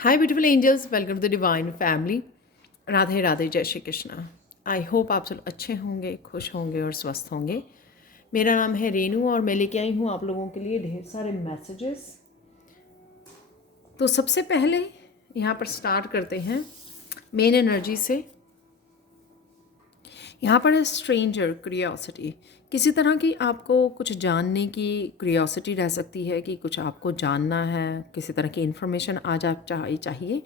Hi beautiful angels, welcome to the divine family. Radhe Radhe, जय Shri Krishna. I hope आप सब अच्छे होंगे, खुश होंगे और स्वस्थ होंगे। मेरा नाम है रेनू और मैं लेके आई हूँ आप लोगों के लिए ढेर सारे मैसेजेस। तो सबसे पहले यहाँ पर स्टार्ट करते हैं मेन एनर्जी से। यहाँ पर है स्ट्रेंजर क्रियोसिटी। किसी तरह की आपको कुछ जानने की क्रियोसिटी रह सकती है कि कुछ आपको जानना है, किसी तरह की इन्फॉर्मेशन आज आप चाहिए।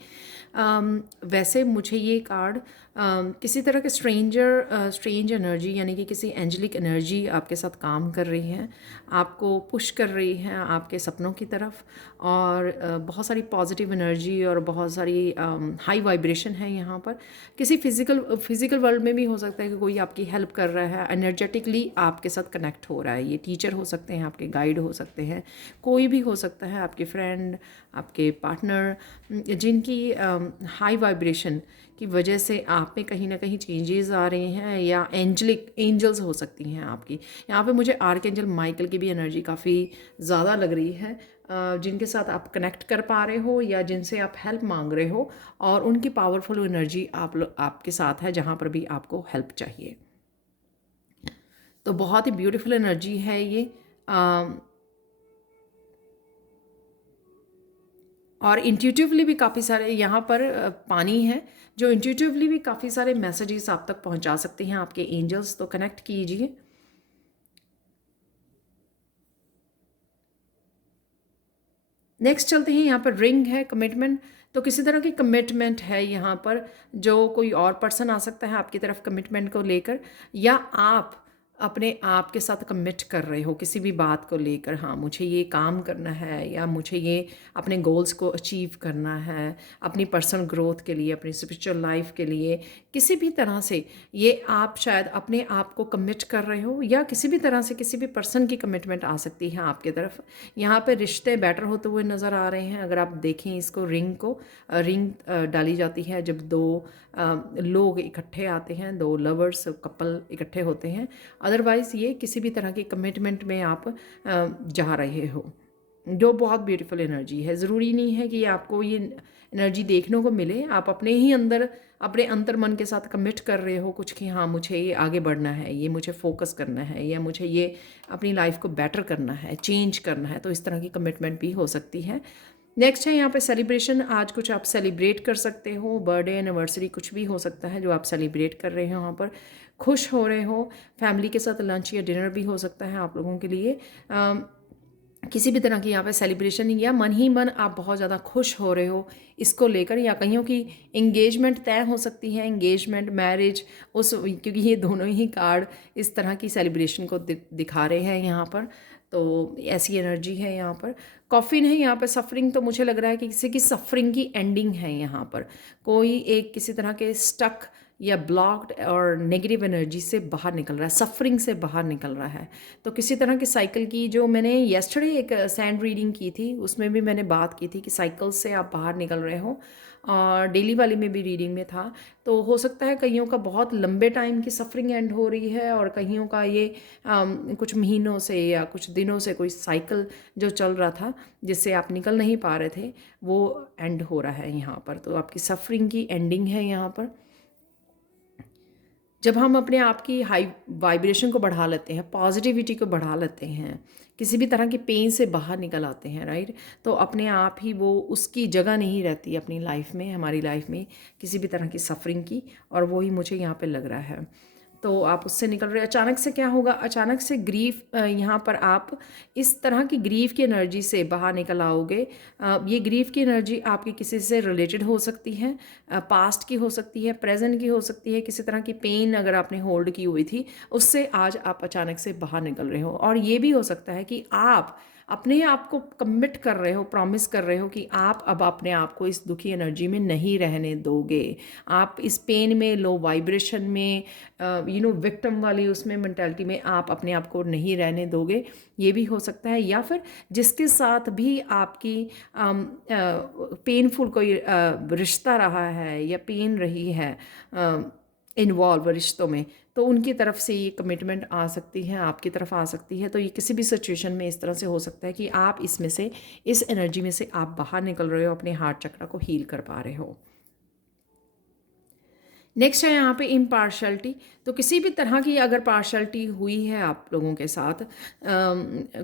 वैसे मुझे ये कार्ड किसी तरह के स्ट्रेंज एनर्जी यानी कि किसी एंजलिक एनर्जी आपके साथ काम कर रही है, आपको पुश कर रही है आपके सपनों की तरफ। और बहुत सारी पॉजिटिव एनर्जी और बहुत सारी हाई वाइब्रेशन है यहाँ पर। किसी फिजिकल वर्ल्ड में भी हो सकता है कि कोई आपकी हेल्प कर रहा है, एनर्जेटिकली आपके साथ कनेक्ट हो रहा है। ये टीचर हो सकते हैं, आपके गाइड हो सकते हैं, कोई भी हो सकता है, आपके फ्रेंड, आपके पार्टनर, जिनकी हाई वाइब्रेशन की वजह से आप में कहीं ना कहीं चेंजेस आ रहे हैं, या एंजल्स हो सकती हैं आपकी। यहाँ पे मुझे आर्कएंजल माइकल की भी एनर्जी काफ़ी ज़्यादा लग रही है, जिनके साथ आप कनेक्ट कर पा रहे हो या जिनसे आप हेल्प मांग रहे हो, और उनकी पावरफुल एनर्जी आपके साथ है जहाँ पर भी आपको हेल्प चाहिए। तो बहुत ही ब्यूटीफुल एनर्जी है ये। और इंट्यूटिवली भी काफ़ी सारे यहाँ पर पानी है, जो इंट्यूटिवली भी काफ़ी सारे मैसेजेस आप तक पहुँचा सकते हैं आपके एंजल्स। तो कनेक्ट कीजिए। नेक्स्ट चलते हैं, यहाँ पर रिंग है, कमिटमेंट। तो किसी तरह की कमिटमेंट है यहाँ पर, जो कोई और पर्सन आ सकता है आपकी तरफ कमिटमेंट को लेकर, या आप अपने आप के साथ कमिट कर रहे हो किसी भी बात को लेकर। हाँ, मुझे ये काम करना है, या मुझे ये अपने गोल्स को अचीव करना है, अपनी पर्सनल ग्रोथ के लिए, अपनी स्पिरिचुअल लाइफ के लिए। किसी भी तरह से ये आप शायद अपने आप को कमिट कर रहे हो, या किसी भी तरह से किसी भी पर्सन की कमिटमेंट आ सकती है आपकी तरफ। यहाँ पे रिश्ते बेटर होते हुए नज़र आ रहे हैं। अगर आप देखें इसको, रिंग डाली जाती है जब दो लोग इकट्ठे आते हैं, दो लवर्स कपल इकट्ठे होते हैं। अदरवाइज़ ये किसी भी तरह की कमिटमेंट में आप जा रहे हो, जो बहुत ब्यूटीफुल एनर्जी है। ज़रूरी नहीं है कि आपको ये एनर्जी देखने को मिले, आप अपने ही अंदर, अपने अंतर मन के साथ कमिट कर रहे हो कुछ कि हाँ, मुझे ये आगे बढ़ना है, ये मुझे फोकस करना है, या मुझे ये अपनी लाइफ को बेटर करना है, चेंज करना है। तो इस तरह की कमिटमेंट भी हो सकती है। नेक्स्ट है यहाँ पे सेलिब्रेशन। आज कुछ आप सेलिब्रेट कर सकते हो, बर्थडे, एनिवर्सरी, कुछ भी हो सकता है जो आप सेलिब्रेट कर रहे हो। वहाँ पर खुश हो रहे हो, फैमिली के साथ लंच या डिनर भी हो सकता है आप लोगों के लिए। किसी भी तरह की यहाँ पे सेलिब्रेशन, या मन ही मन आप बहुत ज़्यादा खुश हो रहे हो इसको लेकर, या कईयों की इंगेजमेंट तय हो सकती है, इंगेजमेंट, मैरिज, उस, क्योंकि ये दोनों ही कार्ड इस तरह की सेलिब्रेशन को दिखा रहे हैं यहाँ पर। तो ऐसी एनर्जी है यहाँ पर। कॉफिन है यहाँ पर, सफरिंग। तो मुझे लग रहा है कि किसी की सफरिंग की एंडिंग है यहाँ पर। कोई एक किसी तरह के स्टक या ब्लॉक्ड और नेगेटिव एनर्जी से बाहर निकल रहा है, सफरिंग से बाहर निकल रहा है। तो किसी तरह की साइकिल की, जो मैंने येस्टरडे एक सैंड रीडिंग की थी उसमें भी मैंने बात की थी कि साइकिल से आप बाहर निकल रहे हो, और डेली वाली में भी रीडिंग में था। तो हो सकता है कईयों का बहुत लंबे टाइम की सफरिंग एंड हो रही है, और कईयों का ये कुछ महीनों से या कुछ दिनों से कोई साइकिल जो चल रहा था जिससे आप निकल नहीं पा रहे थे, वो एंड हो रहा है यहाँ पर। तो आपकी सफरिंग की एंडिंग है यहाँ पर। जब हम अपने आप की हाई वाइब्रेशन को बढ़ा लेते हैं, पॉजिटिविटी को बढ़ा लेते हैं, किसी भी तरह की पेन से बाहर निकल आते हैं, राइट, तो अपने आप ही वो, उसकी जगह नहीं रहती अपनी लाइफ में, हमारी लाइफ में, किसी भी तरह की सफरिंग की। और वो ही मुझे यहाँ पे लग रहा है। तो आप उससे निकल रहे। अचानक से क्या होगा, अचानक से ग्रीफ, यहाँ पर आप इस तरह की ग्रीफ की एनर्जी से बाहर निकल आओगे। ये ग्रीफ की एनर्जी आपकी किसी से रिलेटेड हो सकती है, पास्ट की हो सकती है, प्रेजेंट की हो सकती है। किसी तरह की पेन अगर आपने होल्ड की हुई थी, उससे आज आप अचानक से बाहर निकल रहे हो। और ये भी हो सकता है कि आप अपने आप को कमिट कर रहे हो, प्रॉमिस कर रहे हो कि आप अब अपने आप को इस दुखी एनर्जी में नहीं रहने दोगे। आप इस पेन में, लो वाइब्रेशन में, विक्टिम वाली उसमें मेंटालिटी में आप अपने आप को नहीं रहने दोगे। ये भी हो सकता है। या फिर जिसके साथ भी आपकी पेनफुल कोई रिश्ता रहा है, या पेन रही है इन्वॉल्व रिश्तों में, तो उनकी तरफ से ये कमिटमेंट आ सकती है, आपकी तरफ आ सकती है। तो ये किसी भी सिचुएशन में इस तरह से हो सकता है कि आप इसमें से, इस एनर्जी में से आप बाहर निकल रहे हो, अपने हार्ट चक्र को हील कर पा रहे हो। नेक्स्ट है यहाँ पे इम्पार्शलिटी। तो किसी भी तरह की अगर पार्शलिटी हुई है आप लोगों के साथ,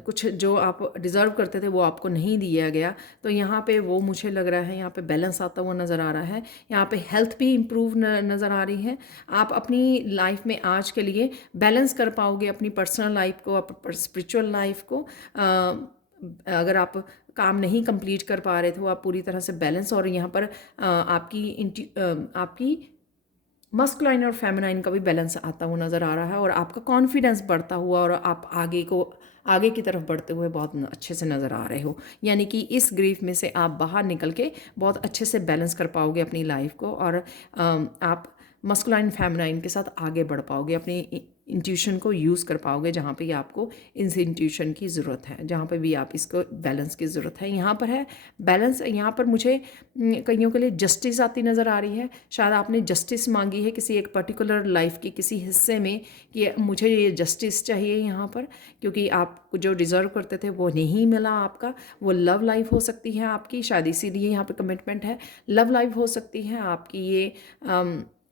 कुछ जो आप डिज़र्व करते थे वो आपको नहीं दिया गया, तो यहाँ पे वो मुझे लग रहा है यहाँ पे बैलेंस आता हुआ नज़र आ रहा है। यहाँ पे हेल्थ भी इम्प्रूव नज़र आ रही है। आप अपनी लाइफ में आज के लिए बैलेंस कर पाओगे अपनी पर्सनल लाइफ को, स्पिरिचुअल लाइफ को। अगर आप काम नहीं कंप्लीट कर पा रहे थे, वो आप पूरी तरह से बैलेंस, और यहाँ पर आपकी मस्कुलाइन और फेमिनाइन का भी बैलेंस आता हुआ नज़र आ रहा है, और आपका कॉन्फिडेंस बढ़ता हुआ, और आप आगे की तरफ बढ़ते हुए बहुत अच्छे से नज़र आ रहे हो। यानी कि इस ग्रीफ में से आप बाहर निकल के बहुत अच्छे से बैलेंस कर पाओगे अपनी लाइफ को, और आप मस्कुलाइन फेमिनाइन के साथ आगे बढ़ पाओगे, अपनी इंट्यूशन को यूज़ कर पाओगे जहाँ पे आपको इस इंट्यूशन की ज़रूरत है, जहाँ पे भी आप इसको बैलेंस की ज़रूरत है। यहाँ पर है बैलेंस। यहाँ पर मुझे कईयों के लिए जस्टिस आती नज़र आ रही है। शायद आपने जस्टिस मांगी है किसी एक पर्टिकुलर लाइफ के किसी हिस्से में, कि मुझे ये जस्टिस चाहिए यहाँ पर, क्योंकि आप जो डिज़र्व करते थे वो नहीं मिला आपका। वो लव लाइफ हो सकती है आपकी, शायद इसीलिए यहाँ पर कमिटमेंट है। लव लाइफ हो सकती है आपकी, ये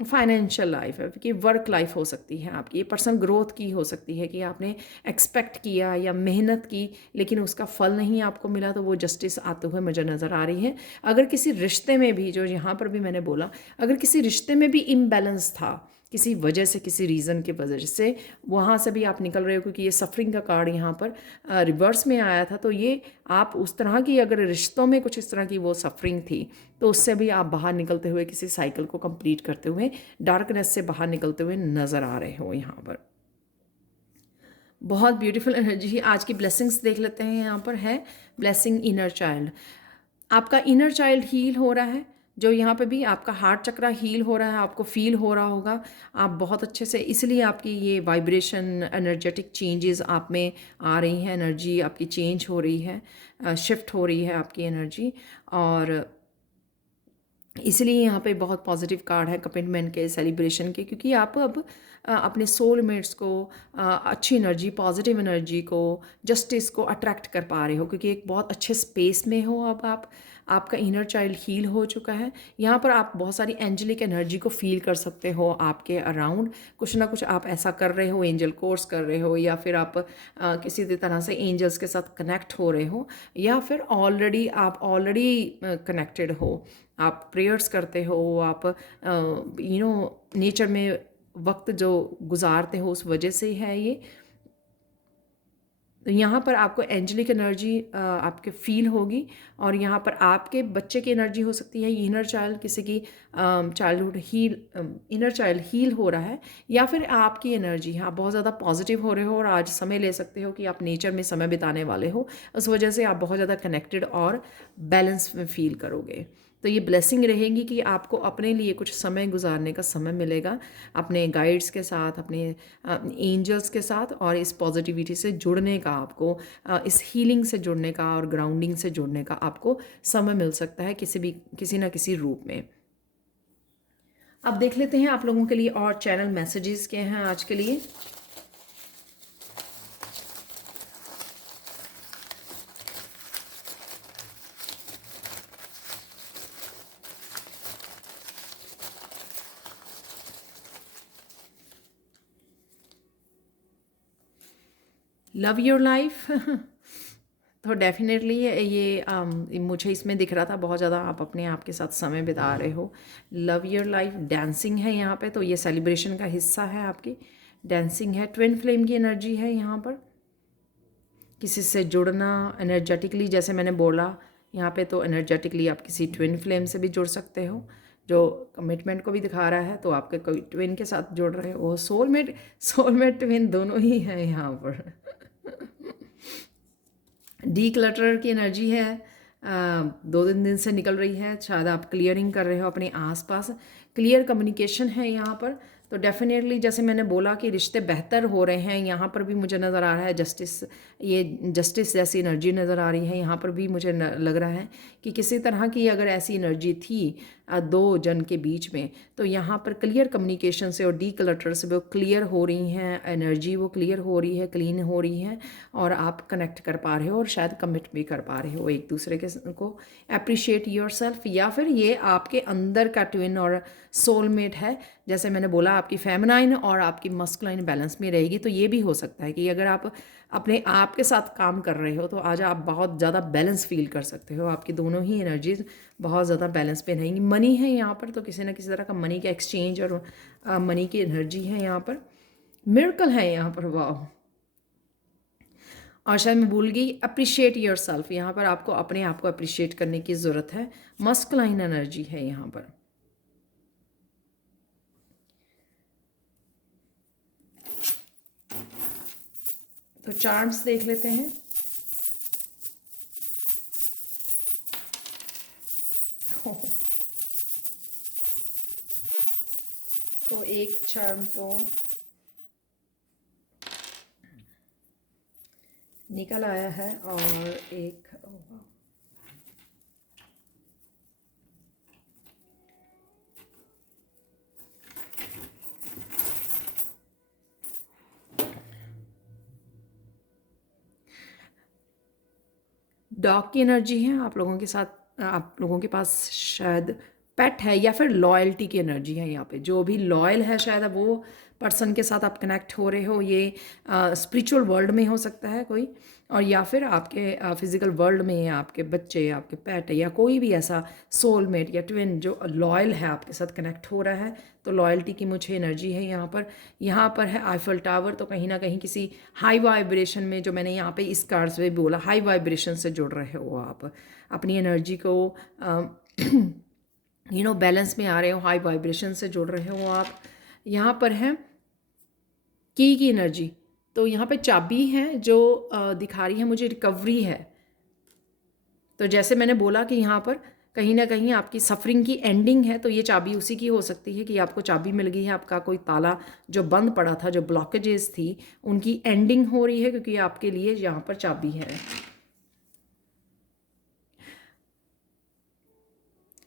फाइनेंशियल लाइफ है, कि वर्क लाइफ हो सकती है आपकी, ये पर्सनल ग्रोथ की हो सकती है, कि आपने एक्सपेक्ट किया या मेहनत की लेकिन उसका फल नहीं आपको मिला, तो वो जस्टिस आते हुए मुझे नज़र आ रही है। अगर किसी रिश्ते में भी, जो यहाँ पर भी मैंने बोला, अगर किसी रिश्ते में भी इम्बैलेंस था किसी वजह से, किसी रीज़न की वजह से, वहाँ से भी आप निकल रहे हो, क्योंकि ये सफरिंग का कार्ड यहाँ पर रिवर्स में आया था। तो ये आप उस तरह की, अगर रिश्तों में कुछ इस तरह की वो सफरिंग थी, तो उससे भी आप बाहर निकलते हुए, किसी साइकिल को कंप्लीट करते हुए, डार्कनेस से बाहर निकलते हुए नज़र आ रहे हो यहाँ पर। बहुत ब्यूटीफुल एनर्जी। आज की ब्लेसिंग्स देख लेते हैं। यहाँ पर है ब्लेसिंग इनर चाइल्ड। आपका इनर चाइल्ड हील हो रहा है, जो यहाँ पे भी आपका हार्ट चक्रा हील हो रहा है, आपको फील हो रहा होगा आप बहुत अच्छे से, इसलिए आपकी ये वाइब्रेशन, एनर्जेटिक चेंजेस आप में आ रही हैं, एनर्जी आपकी चेंज हो रही है, शिफ्ट हो रही है आपकी एनर्जी, और इसलिए यहाँ पे बहुत पॉजिटिव कार्ड है कमिटमेंट के, सेलिब्रेशन के, क्योंकि आप अब अपने सोलमेट्स को, अच्छी एनर्जी, पॉजिटिव एनर्जी को, जस्टिस को अट्रैक्ट कर पा रहे हो, क्योंकि एक बहुत अच्छे स्पेस में हो अब आप। आपका इनर चाइल्ड हील हो चुका है। यहाँ पर आप बहुत सारी एंजलिक एनर्जी को फील कर सकते हो आपके अराउंड। कुछ ना कुछ आप ऐसा कर रहे हो, एंजल कोर्स कर रहे हो, या फिर आप किसी भी तरह से एंजल्स के साथ कनेक्ट हो रहे हो, या फिर आप ऑलरेडी कनेक्टेड हो, आप प्रेयर्स करते हो, आप नेचर में वक्त जो गुजारते हो, उस वजह से है ये। तो यहाँ पर आपको एंजलिक एनर्जी आपके फील होगी, और यहाँ पर आपके बच्चे की एनर्जी हो सकती है, इनर चाइल्ड, किसी की childhood heal, inner child heal हो रहा है, या फिर आपकी एनर्जी, आप बहुत ज़्यादा पॉजिटिव हो रहे हो, और आज समय ले सकते हो कि आप नेचर में समय बिताने वाले हो, उस वजह से आप बहुत ज़्यादा कनेक्टेड और बैलेंस में फील करोगे। तो ये ब्लेसिंग रहेगी कि आपको अपने लिए कुछ समय गुजारने का समय मिलेगा, अपने गाइड्स के साथ, अपने एंजल्स के साथ, और इस पॉजिटिविटी से जुड़ने का आपको, इस हीलिंग से जुड़ने का और ग्राउंडिंग से जुड़ने का आपको समय मिल सकता है, किसी ना किसी रूप में। अब देख लेते हैं आप लोगों के लिए और चैनल मैसेजेस क्या हैं आज के लिए। Love your life. तो डेफिनेटली ये मुझे इसमें दिख रहा था बहुत ज़्यादा आप अपने आप के साथ समय बिता रहे हो। लव योर लाइफ, डांसिंग है यहाँ पे, तो ये सेलिब्रेशन का हिस्सा है आपकी, डांसिंग है। ट्विन फ्लेम की एनर्जी है यहाँ पर, किसी से जुड़ना एनर्जेटिकली, जैसे मैंने बोला यहाँ पे, तो एनर्जेटिकली आप किसी ट्विन फ्लेम से भी जुड़ सकते हो, जो कमिटमेंट को भी दिखा रहा है। तो आपके कोई ट्विन के साथ जुड़ रहे हो, सोलमेट ट्विन दोनों ही हैं यहाँ पर। डी क्लटर की एनर्जी है, 2-3 दिन से निकल रही है, शायद आप क्लियरिंग कर रहे हो अपने आसपास, क्लियर कम्युनिकेशन है यहाँ पर। तो डेफिनेटली जैसे मैंने बोला कि रिश्ते बेहतर हो रहे हैं, यहाँ पर भी मुझे नज़र आ रहा है जस्टिस जैसी एनर्जी नज़र आ रही है। यहाँ पर भी मुझे लग रहा है कि किसी तरह की अगर ऐसी एनर्जी थी दो जन के बीच में, तो यहाँ पर क्लियर कम्युनिकेशन से और डी क्लटर से वो क्लियर हो रही हैं, एनर्जी वो क्लियर हो रही है, क्लीन हो रही है, और आप कनेक्ट कर पा रहे हो और शायद कमिट भी कर पा रहे हो एक दूसरे के को। अप्रिशिएट योरसेल्फ, या फिर ये आपके अंदर का ट्विन और सोलमेट है। जैसे मैंने बोला आपकी फेमिनाइन और आपकी मस्कुलाइन बैलेंस में रहेगी, तो ये भी हो सकता है कि अगर आप अपने आप के साथ काम कर रहे हो तो आज आप बहुत ज़्यादा बैलेंस फील कर सकते हो, आपकी दोनों ही एनर्जीज बहुत ज़्यादा बैलेंस पे रहेंगी। मनी है यहाँ पर, तो किसी ना किसी तरह का मनी का एक्सचेंज और मनी की एनर्जी है यहाँ पर। मिरेकल है यहाँ पर, वाह। और शायद मैं भूल गई, अप्रिशिएट योर सेल्फ, यहाँ पर आपको अपने आप को अप्रिशिएट करने की ज़रूरत है। मस्कुलाइन एनर्जी है यहाँ पर। तो चार्ट्स देख लेते हैं। तो एक चार्म तो निकल आया है और एक डॉग की एनर्जी है। आप लोगों के साथ, आप लोगों के पास शायद पेट है या फिर लॉयल्टी की एनर्जी है यहाँ पे। जो भी लॉयल है शायद वो पर्सन के साथ आप कनेक्ट हो रहे हो। ये स्पिरिचुअल वर्ल्ड में हो सकता है कोई, और या फिर आपके फिज़िकल वर्ल्ड में आपके बच्चे, आपके पेट, या कोई भी ऐसा सोलमेट या ट्विन जो लॉयल है आपके साथ कनेक्ट हो रहा है। तो लॉयल्टी की मुझे एनर्जी है यहाँ पर। यहाँ पर है आईफल टावर, तो कहीं ना कहीं किसी हाई वाइब्रेशन में, जो मैंने यहाँ पे इस कार्ड्स में बोला, हाई वाइब्रेशन से जुड़ रहे हो आप, अपनी एनर्जी को बैलेंस में आ रहे हो, हाई वाइब्रेशन से जुड़ रहे हो आप। यहाँ पर है की एनर्जी, तो यहाँ पे चाबी है जो दिखा रही है मुझे रिकवरी है। तो जैसे मैंने बोला कि यहाँ पर कहीं ना कहीं आपकी सफरिंग की एंडिंग है, तो ये चाबी उसी की हो सकती है कि आपको चाबी मिल गई है, आपका कोई ताला जो बंद पड़ा था, जो ब्लॉकेजेस थी, उनकी एंडिंग हो रही है, क्योंकि आपके लिए यहाँ पर चाबी है।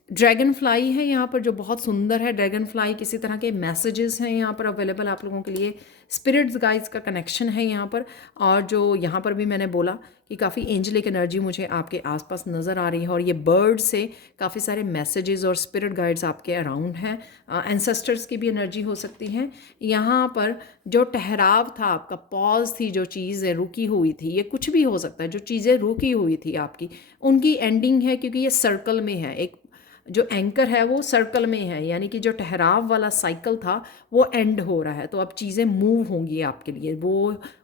ड्रैगन फ्लाई है यहाँ पर जो बहुत सुंदर है। ड्रैगन फ्लाई किसी तरह के मैसेजेस हैं यहाँ पर अवेलेबल आप लोगों के लिए। स्पिरिट्स गाइड्स का कनेक्शन है यहाँ पर। और जो यहाँ पर भी मैंने बोला कि काफ़ी एंजलिक एनर्जी मुझे आपके आसपास नज़र आ रही है, और ये बर्ड से काफ़ी सारे मैसेजेस और स्पिरिट गाइड्स आपके अराउंड हैं। एंसेस्टर्स की भी एनर्जी हो सकती है यहाँ पर। जो ठहराव था आपका, पॉज थी, जो चीज़ें रुकी हुई थी, ये कुछ भी हो सकता है, जो चीज़ें रुकी हुई थी आपकी, उनकी एंडिंग है, क्योंकि ये सर्कल में है। एक जो एंकर है वो सर्कल में है, यानी कि जो ठहराव वाला साइकिल था वो एंड हो रहा है। तो अब चीज़ें मूव होंगी आपके लिए।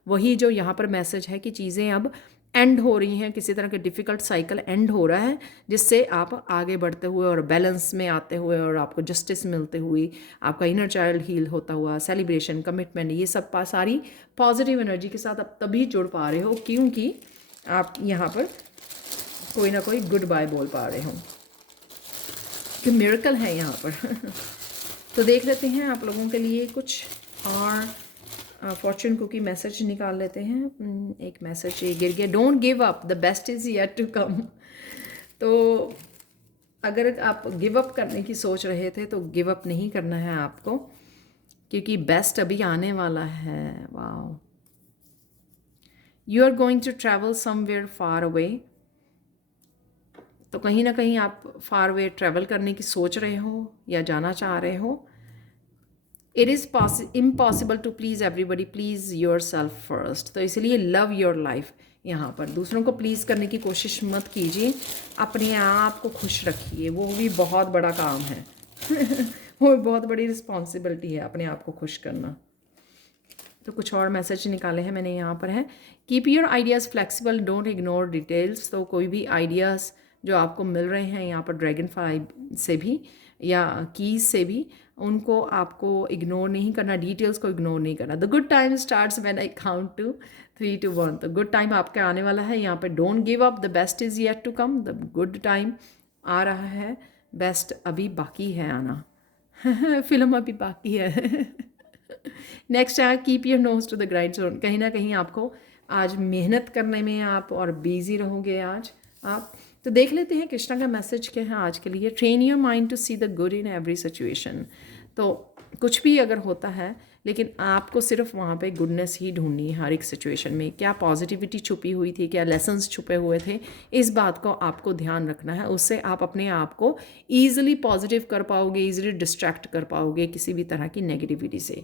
वही जो यहाँ पर मैसेज है कि चीज़ें अब एंड हो रही हैं, किसी तरह का डिफ़िकल्ट साइकिल एंड हो रहा है, जिससे आप आगे बढ़ते हुए और बैलेंस में आते हुए और आपको जस्टिस मिलते हुए, आपका इनर चाइल्ड हील होता हुआ, सेलिब्रेशन, कमिटमेंट, ये सब सारी पॉजिटिव एनर्जी के साथ आप तभी जुड़ पा रहे हो क्योंकि आप यहाँ पर कोई ना कोई गुड बाय बोल पा रहे हो, कि मिरेकल है यहाँ पर। तो देख लेते हैं आप लोगों के लिए कुछ और फॉर्चून कुकी मैसेज निकाल लेते हैं। एक मैसेज ये गिर गया, don't give up, the best is yet to come. तो अगर आप गिव अप करने की सोच रहे थे तो गिव अप नहीं करना है आपको, क्योंकि बेस्ट अभी आने वाला है। Wow, you are going to travel somewhere far away. तो कहीं ना कहीं आप फार वे ट्रैवल करने की सोच रहे हो या जाना चाह रहे हो। It is impossible to please everybody, please yourself first. तो इसलिए लव योर लाइफ। यहाँ पर दूसरों को प्लीज़ करने की कोशिश मत कीजिए, अपने आप को खुश रखिए, वो भी बहुत बड़ा काम है। वो बहुत बड़ी रिस्पॉन्सिबिलिटी है अपने आप को खुश करना। तो कुछ और मैसेज निकाले हैं मैंने यहाँ पर है, keep your ideas flexible, don't ignore details. तो कोई भी आइडियाज़ जो आपको मिल रहे हैं यहाँ पर ड्रैगन फ्लाई से भी या कीज से भी, उनको आपको इग्नोर नहीं करना, डिटेल्स को इग्नोर नहीं करना। The good time starts when I count to 3 to 1। तो गुड टाइम आपका आने वाला है यहाँ पर। Don't give up, the best is yet to come. The good time आ रहा है, बेस्ट अभी बाकी है आना। फिल्म अभी बाकी है। नेक्स्ट है keep your nose to the grindstone. कहीं ना कहीं आपको आज मेहनत करने में आप और बिजी रहोगे आज आप। तो देख लेते हैं कृष्णा का मैसेज क्या है आज के लिए। Train your mind to see the good in every situation. तो कुछ भी अगर होता है, लेकिन आपको सिर्फ वहाँ पे गुडनेस ही ढूंढनी है हर एक सिचुएशन में। क्या पॉजिटिविटी छुपी हुई थी, क्या लेसन्स छुपे हुए थे, इस बात को आपको ध्यान रखना है। उससे आप अपने आप को ईजिली पॉजिटिव कर पाओगे, ईजिली डिस्ट्रैक्ट कर पाओगे किसी भी तरह की नेगेटिविटी से।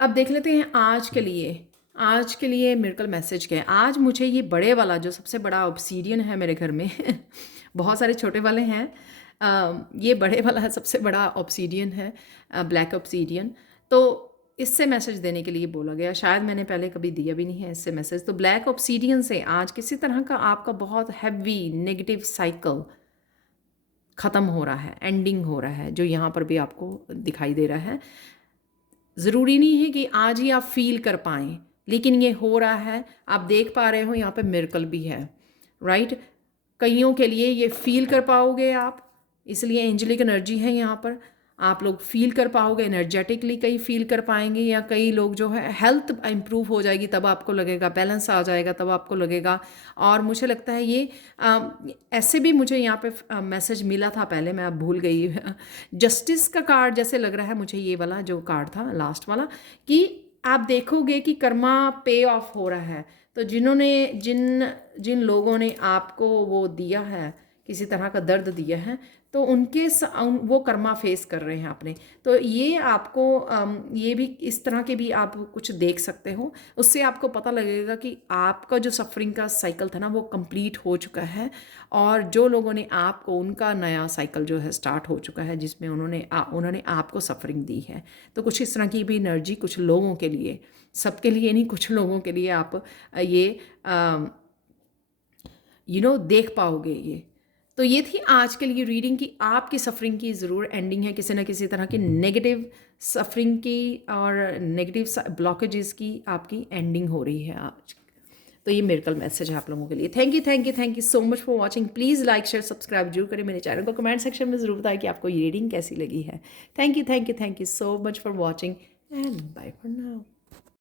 अब देख लेते हैं आज के लिए मिरेकल मैसेज क्या है। आज मुझे ये बड़े वाला जो सबसे बड़ा ऑब्सीडियन है मेरे घर में बहुत सारे छोटे वाले हैं, ये बड़े वाला है, सबसे बड़ा ऑब्सीडियन है, ब्लैक ऑब्सीडियन। तो इससे मैसेज देने के लिए बोला गया, शायद मैंने पहले कभी दिया भी नहीं है इससे मैसेज। तो ब्लैक ऑब्सीडियन से आज किसी तरह का आपका बहुत हैवी नेगेटिव साइकिल ख़त्म हो रहा है, एंडिंग हो रहा है, जो यहाँ पर भी आपको दिखाई दे रहा है। ज़रूरी नहीं है कि आज ही आप फील कर पाएँ, लेकिन ये हो रहा है, आप देख पा रहे हो, यहाँ पे मिरेकल भी है, राइट। कईयों के लिए ये फील कर पाओगे आप, इसलिए एंजेलिक एनर्जी है यहाँ पर, आप लोग फील कर पाओगे, एनर्जेटिकली कई फील कर पाएंगे, या कई लोग जो है हेल्थ इंप्रूव हो जाएगी, तब आपको लगेगा बैलेंस आ जाएगा, तब आपको लगेगा। और मुझे लगता है ये ऐसे भी मुझे यहाँ पे मैसेज मिला था पहले, मैं अब भूल गई जस्टिस का कार्ड जैसे लग रहा है मुझे, ये वाला जो कार्ड था लास्ट वाला, कि आप देखोगे कि कर्मा पे ऑफ हो रहा है। तो जिन लोगों ने आपको वो दिया है, किसी तरह का दर्द दिया है, तो वो कर्मा फेस कर रहे हैं अपने। तो ये आपको ये भी इस तरह के भी आप कुछ देख सकते हो, उससे आपको पता लगेगा कि आपका जो सफरिंग का साइकिल था ना, वो कंप्लीट हो चुका है, और जो लोगों ने आपको, उनका नया साइकिल जो है स्टार्ट हो चुका है, जिसमें उन्होंने आपको सफरिंग दी है। तो कुछ इस तरह की भी एनर्जी कुछ लोगों के लिए, सबके लिए नहीं, कुछ लोगों के लिए आप ये देख पाओगे ये। तो ये थी आज के लिए रीडिंग की, आपकी सफरिंग की ज़रूर एंडिंग है, किसी ना किसी तरह की नेगेटिव सफरिंग की और नेगेटिव ब्लॉकेजेस की आपकी एंडिंग हो रही है आज। तो ये मिरेकल मैसेज है आप लोगों के लिए। Thank you so much for watching. Please like share subscribe जरूर करें मेरे चैनल को। कमेंट सेक्शन में ज़रूर बताएं कि आपको ये रीडिंग कैसी लगी है। Thank you so much for watching and bye for now.